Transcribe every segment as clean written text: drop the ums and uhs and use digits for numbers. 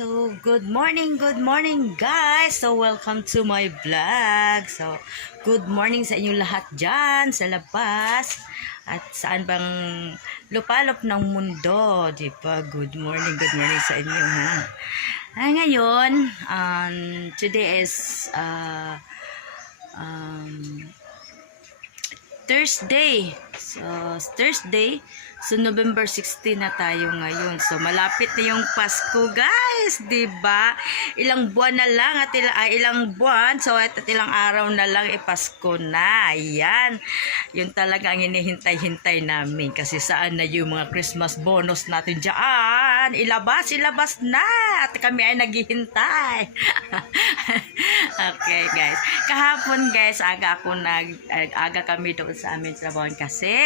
So, good morning guys! So, welcome to my vlog. So, good morning sa inyo lahat dyan sa labas at saan bang lupalop ng mundo, di ba? Good morning sa inyo ha. Ngayon, today is Thursday. So November 16 na tayo ngayon. So malapit na yung Pasko, guys, 'di ba? Ilang buwan na lang at ilang buwan. So at ilang araw na lang Pasko na. Ayan. Yun talaga ang hinihintay-hintay namin kasi saan na yung mga Christmas bonus natin diyan? Ilabas na at kami ay naghihintay. Okay, guys. Kahapon, guys, aga kami doon sa aming trabaho kasi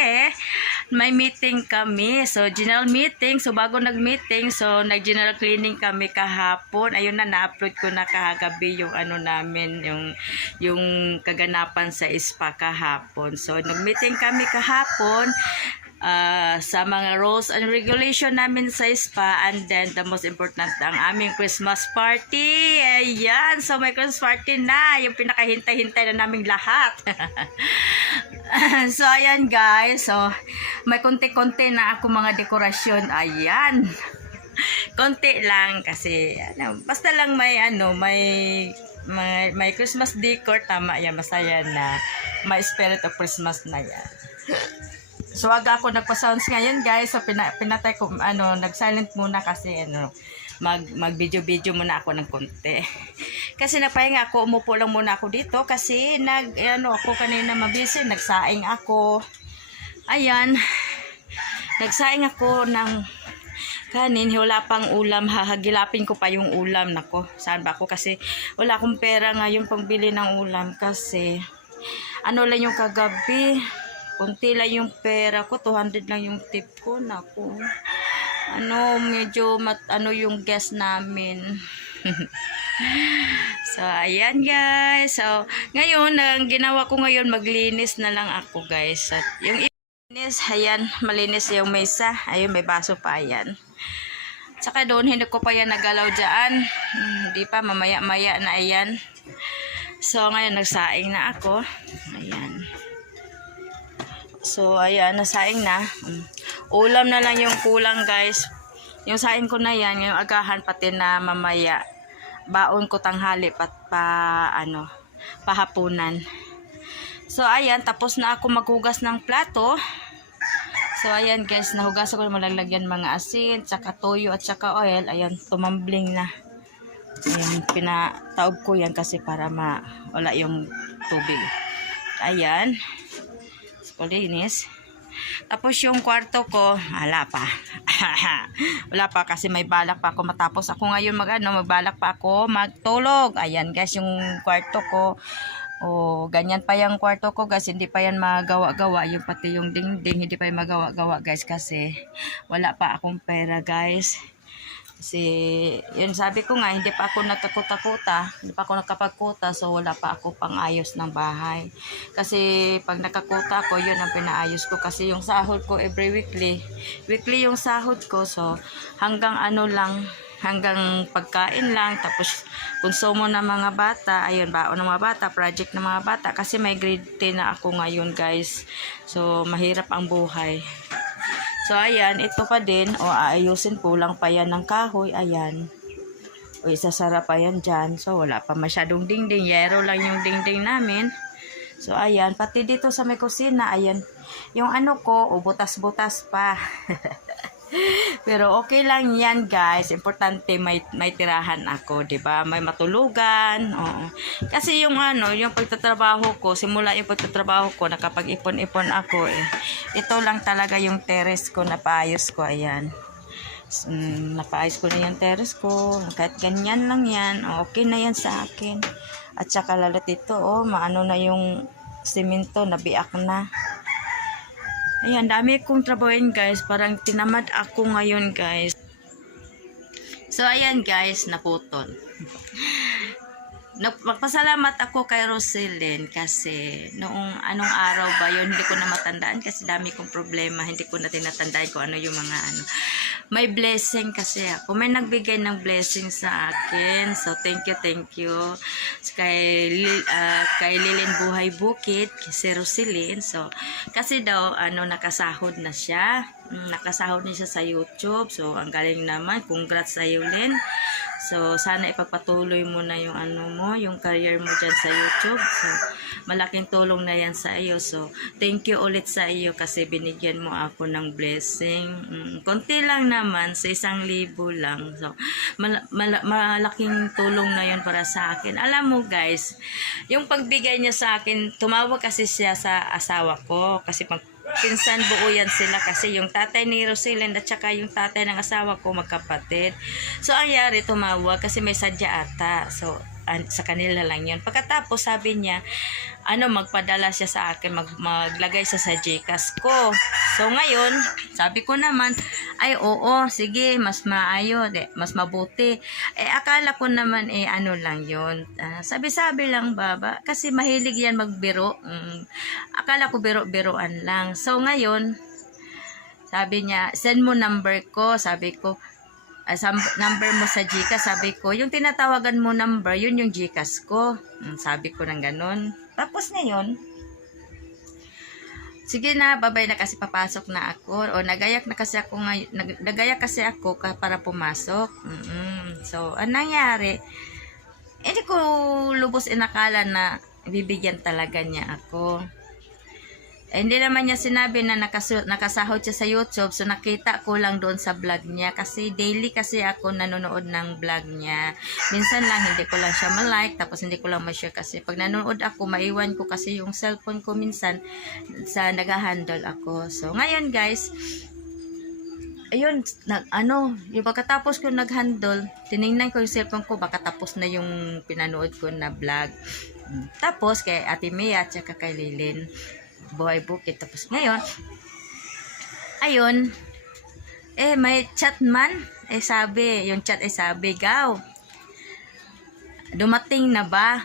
may meeting kami. So, general meeting. So, bago nag-meeting, so, nag-general cleaning kami kahapon. Ayun na, na-upload ko na kahagabi yung ano namin, yung kaganapan sa spa kahapon. So, nag-meeting kami kahapon sa mga rules and regulation namin sa spa, and then the most important, ang aming Christmas party. Ayan, so may Christmas party na, yung pinakahintay-hintay na naming lahat. So ayan guys, so may konti-konti na ako mga dekorasyon. Ayan, konti lang kasi basta lang may Christmas decor, tama yan, masaya na, may spirit of Christmas na yan. So aga ako nagpa-sounds ngayon guys, so pinatay ko, nag-silent muna kasi mag-video muna ako ng konti. Kasi napahinga ako, umupo lang muna ako dito kasi ako kanina mabisi, nagsaing ako. Ayan, nagsaing ako ng kanin, wala pang ulam, hahagilapin ko pa yung ulam. Nako, saan ba ako kasi wala akong pera ngayon pangbili ng ulam kasi lang yung kagabi. Kunti lang yung pera ko, 200 lang yung tip ko. Naku, medyo yung guest namin. So, ayan guys. So, ngayon, ang ginawa ko ngayon, maglinis na lang ako guys. At yung ilinis, ayan, malinis yung mesa. Ayun, may baso pa, ayan. Tsaka doon, hindi ko pa yan nagalaw dyan. Hindi pa, mamaya-maya na, ayan. So, ngayon, nagsaing na ako. Ayan. So, ayan, nasaing na. Ulam na lang yung kulang, guys. Yung saing ko na yan, yung agahan, pati na mamaya. Baon ko tanghali, pahapunan. So, ayan, tapos na ako maghugas ng plato. So, ayan, guys, nahugasan ko na malalagyan mga asin, tsaka toyo, at tsaka oil. Ayan, tumambling na. Ayan, pinataob ko yan kasi para wala yung tubig. Ayan. Linis. Tapos yung kwarto ko, wala pa. Wala pa kasi may balak pa ako matapos ako ngayon magbalak pa ako magtulog. Ayan guys, yung kwarto ko. Ganyan pa yung kwarto ko guys, hindi pa yan magawa-gawa. Yung pati yung dingding, hindi pa yan magawa-gawa guys kasi wala pa akong pera guys. Kasi, yun sabi ko nga, hindi pa ako nagkakuta-kuta, hindi pa ako nakapagkuta, so wala pa ako pang ayos ng bahay. Kasi, pag nakakuta ako, yun ang pinaayos ko. Kasi yung sahod ko every weekly yung sahod ko, so hanggang hanggang pagkain lang, tapos konsumo ng mga bata, ayun, baon ng mga bata, project ng mga bata, kasi may grade 10 na ako ngayon guys, so mahirap ang buhay. So, ayan, ito pa din. Aayusin, kulang pa yan ng kahoy. Ayan. Isasara pa yan dyan. So, wala pa masyadong dingding. Yero lang yung dingding namin. So, ayan. Pati dito sa may kusina, ayan. Yung ko, butas-butas pa. Pero okay lang yan, guys. Importante may tirahan ako, 'di ba? May matulugan. Oo. Kasi yung yung pagtatrabaho ko, simula yung pagtatrabaho ko, nakapag-ipon-ipon ako eh. Ito lang talaga yung terrace ko, napaayos ko, ayan. Napaayos ko na yung terrace ko. Kahit ganyan lang yan, okay na yan sa akin. At saka lalo dito, maano na yung simento, nabiak na. Ayan, dami kong trabahoin guys. Parang tinamad ako ngayon guys. So, ayan guys, naputol. Magpasalamat ako kay Roselyn kasi noong anong araw ba yun, hindi ko na matandaan kasi dami kong problema. Hindi ko na tinatandaan kung ano yung mga may blessing kasi ako. May nagbigay ng blessing sa akin. So, thank you. Kay Lilin Buhay Bukid, si Roselyn. So, kasi daw, nakasahod na siya. Nakasahod niya siya sa YouTube. So, ang galing naman. Congrats sa iyo, Lin. So, sana ipagpatuloy mo na yung yung career mo dyan sa YouTube. So, malaking tulong na yan sa iyo. So, thank you ulit sa iyo kasi binigyan mo ako ng blessing. Konti lang naman, sa 1,000 lang. So, malaking tulong na yun para sa akin. Alam mo guys, yung pagbigay niya sa akin, tumawag kasi siya sa asawa ko. Kasi pinsan buo yan sila kasi yung tatay ni Roselyn at saka yung tatay ng asawa ko magkapatid. So, ayari tumawag kasi may sadya ata. So, sa kanila lang yun. Pagkatapos, sabi niya, magpadala siya sa akin, maglagay siya sa Gcash ko. So, ngayon, sabi ko naman, ay, oo, sige, mas maayo, mas mabuti. Akala ko naman, lang yun. Sabi-sabi lang, baba, kasi mahilig yan magbiro. Akala ko biro-biroan lang. So, ngayon, sabi niya, send mo number ko. Sabi ko, number mo sa Gcash, sabi ko, yung tinatawagan mo number, yun yung Gcash ko. Sabi ko ng ganun. Tapos ngayon, sige na, babay na kasi papasok na ako. O nagayak na kasi ako ngayon, nagayak kasi ako para pumasok. So, anong nangyari? Hindi ko lubos inakala na bibigyan talaga niya ako. Hindi naman niya sinabi na nakasahod siya sa YouTube. So, nakita ko lang doon sa vlog niya. Kasi daily kasi ako nanonood ng vlog niya. Minsan lang, hindi ko lang siya malike. Tapos, hindi ko lang ma-share kasi. Pag nanonood ako, maiwan ko kasi yung cellphone ko minsan sa nag-handle ako. So, ngayon guys, ayun, yung pagkatapos ko nag-handle, tinignan ko yung cellphone ko, baka tapos na yung pinanood ko na vlog. Tapos, kay Ate Mia at saka kay Lilin Buhay Bukid. Tapos ngayon, ayun, may chat man, yung chat sabi, Gaw, dumating na ba?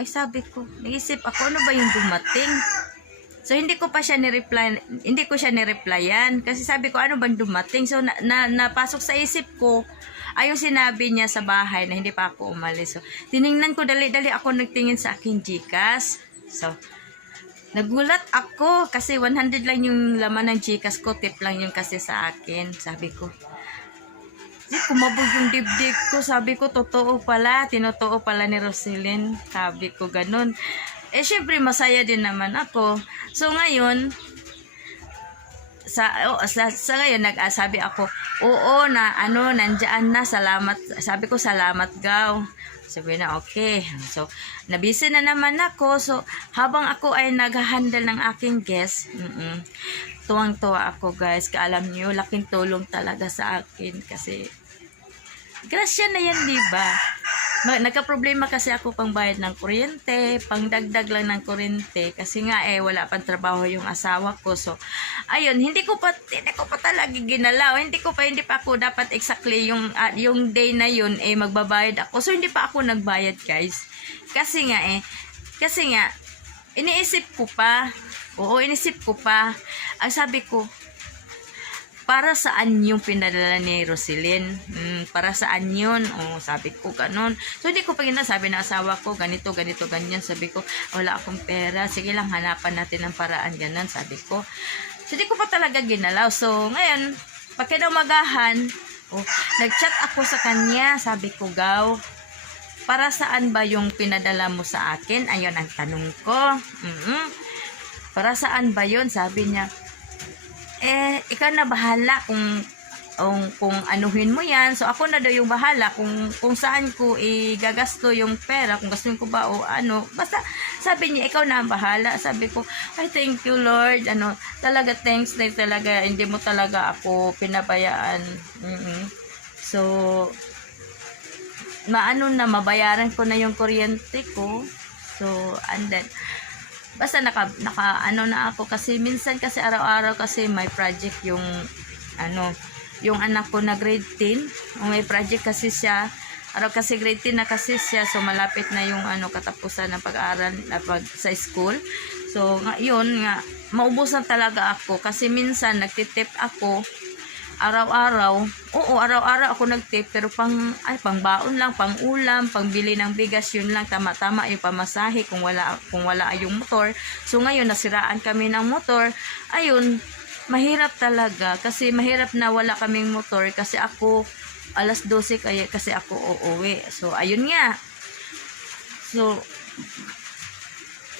Ay, sabi ko, naisip ako, ano ba yung dumating? So, hindi ko siya ni-replyan, kasi sabi ko, ano bang dumating? So, napasok sa isip ko, yung sinabi niya sa bahay na hindi pa ako umalis. So, tiningnan ko, dali-dali ako nagtingin sa aking Gcash. So, nagulat ako kasi 100 lang yung laman ng Gcash ko, tip lang yung kasi sa akin. Sabi ko, kumabog yung dibdib ko. Sabi ko, totoo pala, tinotoo pala ni Roselyn. Sabi ko, ganun. Syempre, masaya din naman ako. So, ngayon, sa ngayon, sabi ako, oo, nandiyan na, salamat. Sabi ko, salamat, Gaw. Sabi na, okay. So, nabisi na naman ako. So, habang ako ay nag-handle ng aking guest, tuwang-tuwa ako, guys. Kaalam nyo, laking tulong talaga sa akin. Kasi, grasya na yan, diba? Nagka-problema kasi ako pang bayad ng kuryente, pang dagdag lang ng kuryente. Kasi nga, wala pang trabaho yung asawa ko. So, ayun, hindi ko pa talaga ginalaw. Hindi pa ako dapat exactly yung day na yun, magbabayad ako. So, hindi pa ako nagbayad, guys. Kasi nga, iniisip ko pa. Ang sabi ko, para saan yung pinadala ni Roselyn? Para saan yun? Sabi ko, ganun. So, hindi ko pa sabi ng asawa ko, ganito, ganyan. Sabi ko, wala akong pera. Sige lang, hanapan natin ng paraan. Ganun, sabi ko. So, hindi ko pa talaga ginalaw. So, ngayon, pagkinamagahan, nag-chat ako sa kanya. Sabi ko, Gaw, para saan ba yung pinadala mo sa akin? Ayun ang tanong ko. Para saan ba yun? Sabi niya, ikaw na bahala kung anuhin mo yan. So, ako na daw yung bahala kung saan ko igagasto yung pera, kung gusto ko ba o ano. Basta, sabi niya, ikaw na ang bahala. Sabi ko, ay, thank you, Lord. Talaga, thanks na talaga. Hindi mo talaga ako pinabayaan. So, mabayaran ko na yung kuryente ko. So, and then, basta na ako kasi minsan kasi araw-araw kasi may project yung anak ko na grade 10. May project kasi siya. Araw kasi grade 10 na kasi siya. So malapit na yung katapusan ng pag-aaral sa school. So yun nga, maubusan talaga ako kasi minsan nagtitip ako araw-araw, oo, araw-araw ako nag-tip, pero pang baon lang, pang ulam, pang bili ng bigas, yun lang, tama-tama yung pamasahe kung wala yung motor. So ngayon, nasiraan kami ng motor, ayun, mahirap talaga, kasi mahirap na wala kaming motor, kasi ako, alas 12 kasi ako uuwi. So, ayun nga. So,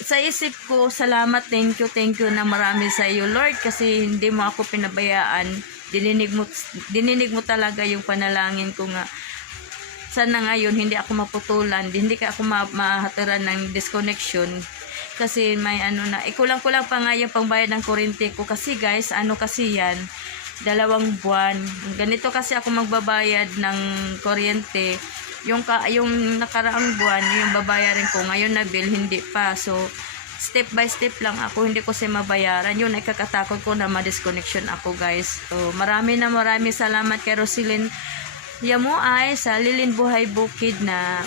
sa isip ko, salamat, thank you na marami sa iyo, Lord, kasi hindi mo ako pinabayaan. Dininig mo talaga yung panalangin ko nga. Sana ngayon, hindi ako maputulan, hindi ka ako mahatiran ng disconnection. Kasi may na, kulang-kulang pa nga yung pangbayad ng kuryente ko. Kasi guys, kasi yan, 2 buwan. Ganito kasi ako magbabayad ng kuryente. Yung nakaraang buwan, yung babayarin ko. Ngayon na bill, hindi pa. So, step by step lang ako. Hindi ko siya mabayaran. Yun ay kakatakot ko na ma-disconnection ako, guys. So, marami salamat kay Roselyn Yamuay sa Lilin Buhay Bukid na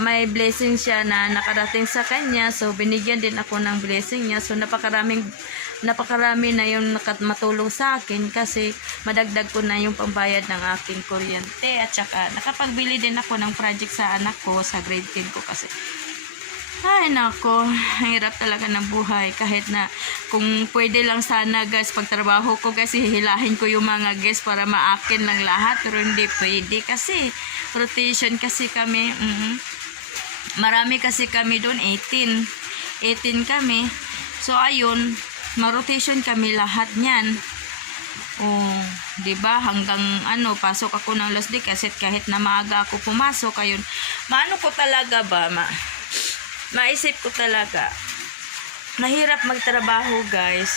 may blessing siya na nakarating sa kanya. So, binigyan din ako ng blessing niya. So, napakarami na yung matulong sa akin kasi madagdag ko na yung pambayad ng aking kuryente at saka nakapagbili din ako ng project sa anak ko sa grade 10 ko kasi ay nako, ang hirap talaga ng buhay. Kahit na kung pwede lang sana guys, pagtrabaho ko guys, hihilahin ko yung mga guys para maakin lang lahat, pero hindi pwede kasi rotation kasi kami. Marami kasi kami doon, 18 kami. So ayun, ma-rotation kami lahat niyan. Oh, 'di ba? Hanggang pasok ako ng last day kasi kahit na maaga ako pumasok, ayun. Ko talaga ba, maisip ko talaga. Mahirap magtrabaho, guys.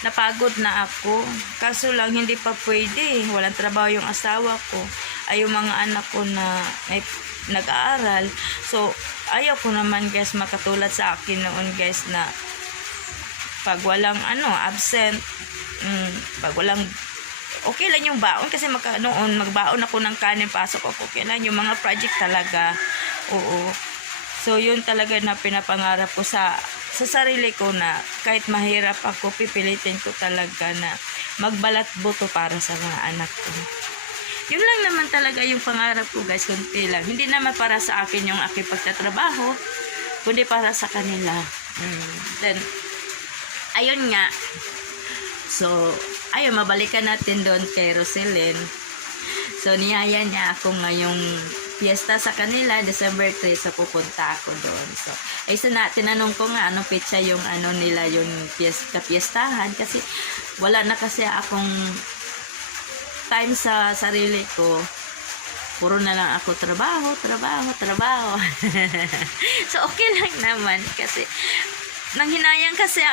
Napagod na ako. Kaso lang hindi pa pwede. Walang trabaho yung asawa ko. Ay yung mga anak ko na nag-aaral. So, ayaw ko naman guys makatulad sa akin noon guys na pag walang absent, pag walang okay lang yung baon kasi noon magbaon ako ng kanin, pasok ako, okay lang yung mga project talaga. Oo. So yun talaga na pinapangarap ko sa sarili ko na kahit mahirap ako, pipilitin ko talaga na magbalat buto para sa mga anak ko. Yun lang naman talaga yung pangarap ko guys, kunti lang. Hindi naman para sa akin yung aking pagtatrabaho, kundi para sa kanila. Then ayun nga. So, ayun, mabalikan natin doon kay Roselyn. So, niyaya niya ako ngayong piyesta sa kanila, December 3, so pupunta ako doon. So, ay tinanong ko nga anong petsa yung nila yung piestahan kasi wala na kasi akong time sa sarili ko. Puro na lang ako trabaho. So, okay lang naman kasi manghinayang kasi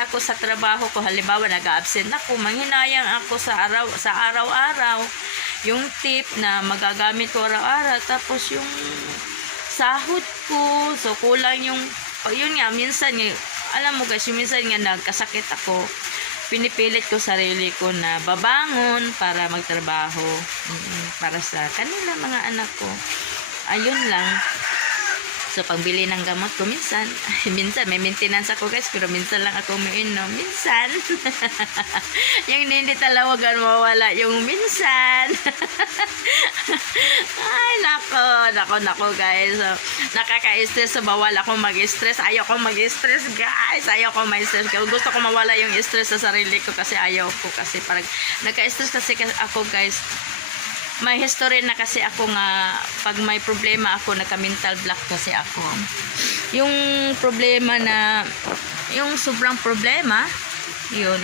ako sa trabaho ko, halimbawa nag-absent ako, manghinayang ako sa araw-araw yung tip na magagamit ko araw-araw, tapos yung sahod ko, so kulang yun nga, minsan alam mo guys, yung minsan nga nagkasakit ako, pinipilit ko sarili ko na babangon para magtrabaho para sa kanila mga anak ko. Ayun lang. So, pagbili ng gamot ko, minsan may maintenance ako guys, pero minsan lang ako umiinom. Minsan. Yung hindi talawagan mawala yung minsan. Ay, nako guys. So, nakaka-stress. So, bawal ako mag-stress. Ayoko mag-stress guys. Ayoko mag-stress. Gusto ko mawala yung stress sa sarili ko kasi ayoko. Kasi parang nagka-stress kasi ako guys. May history na kasi ako nga pag may problema ako, naka-mental block kasi ako. Yung problema na yung sobrang problema, yun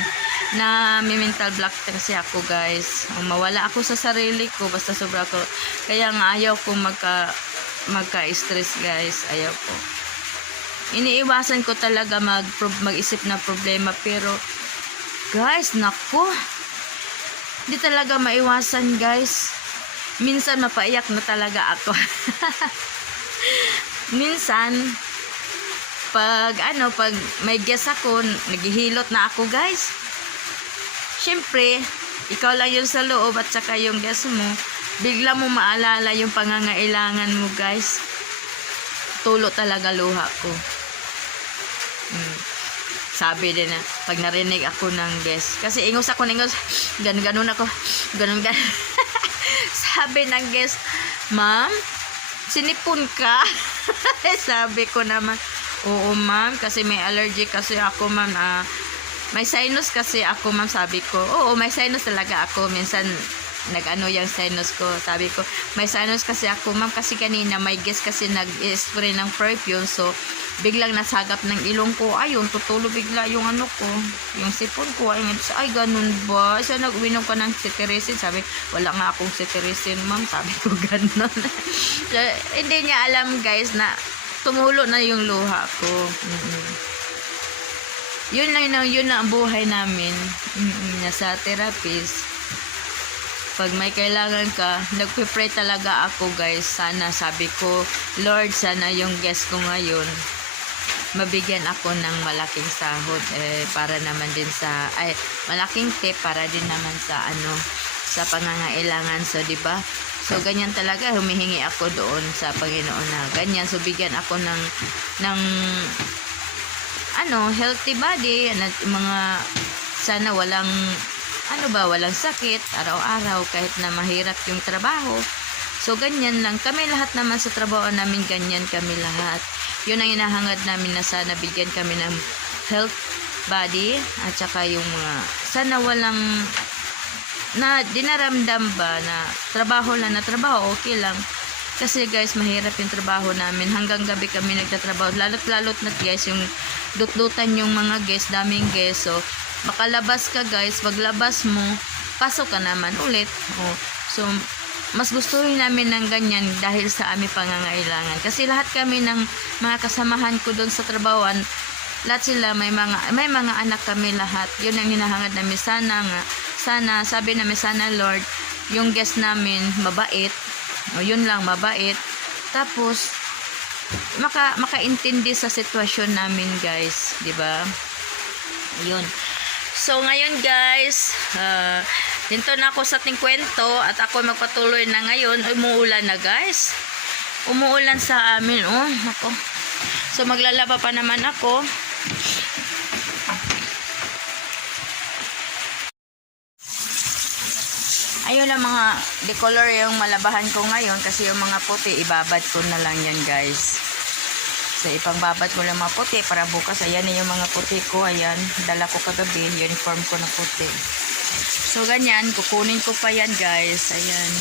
na may mental block kasi ako guys. Mawala ako sa sarili ko basta sobra ko. Kaya nga ayaw ko magka-stress guys. Ayaw ko. Iniiwasan ko talaga mag-isip na problema, pero guys, nako. Hindi talaga maiwasan guys. Minsan mapaiyak na talaga ako. Minsan pag may guest ako, naghihilot na ako guys. Syempre, ikaw lang yun sa loob at saka yung guest mo, bigla mo maalala yung pangangailangan mo guys. Tulo talaga luha ko. sabi din na, pag narinig ako ng guest, kasi ingos ako, ganun ako, ganun. Sabi ng guest, ma'am, sinipon ka? Sabi ko naman, oo ma'am, kasi may allergy kasi ako ma'am, may sinus kasi ako ma'am, sabi ko, oo may sinus talaga ako, minsan nag-ano yung sinus ko, sabi ko, may sinus kasi ako ma'am, kasi kanina may guest kasi nag-spray ng perfume, so biglang nasagap ng ilong ko, ayun, tutulo bigla yung ano ko, yung sipon ko, ay ganun ba, so nag-uwinom ka ng cetirizine, sabi, wala nga akong cetirizine ma'am, sabi ko ganun. So, hindi niya alam guys na tumulo na yung luha ko. Yun na ang buhay namin, nasa therapist. Pag may kailangan ka, nagpe-pray talaga ako guys. Sana, sabi ko, Lord, sana yung guest ko ngayon, mabigyan ako ng malaking sahod. Para naman din sa, malaking tip para din naman sa, sa pangangailangan. So, diba? So, ganyan talaga, humihingi ako doon sa Panginoon na ganyan. So, bigyan ako ng healthy body, mga, sana walang, walang sakit, araw-araw, kahit na mahirap yung trabaho. So, ganyan lang. Kami lahat naman sa trabaho namin, ganyan kami lahat. Yun ang hinahangad namin na sana bigyan kami ng health body, at saka yung mga, sana walang, na dinaramdam ba na trabaho lang, na trabaho, okay lang. Kasi guys, mahirap yung trabaho namin. Hanggang gabi kami nagtatrabaho. Lalot na guys, yung dut-dutan yung mga guests, daming guests. So, makalabas ka guys, paglabas mo, pasok ka naman ulit. So, mas gustuhin namin ng ganyan dahil sa aming pangangailangan. Kasi lahat kami ng mga kasamahan ko doon sa trabahoan, lahat sila may mga anak kami lahat. Yun ang hinahangad namin. Sana, sabi namin, sana Lord, yung guest namin mabait. Yun lang, mabait. Tapos, makaintindi sa sitwasyon namin guys, 'di ba? Yun. So ngayon guys, dito na ako sa ating kwento at ako magpatuloy na ngayon. Umuulan na guys. Umuulan sa amin. Ako. So maglalaba pa naman ako. Ayun lang mga decolor yung malabahan ko ngayon kasi yung mga puti ibabad ko na lang yan guys. So ipagbabad ko lang mga puti para bukas. Ayan yung mga puti ko. Ayan, dala ko kagabi. Uniform ko na puti. So ganyan, kukunin ko pa yan guys. Ayan.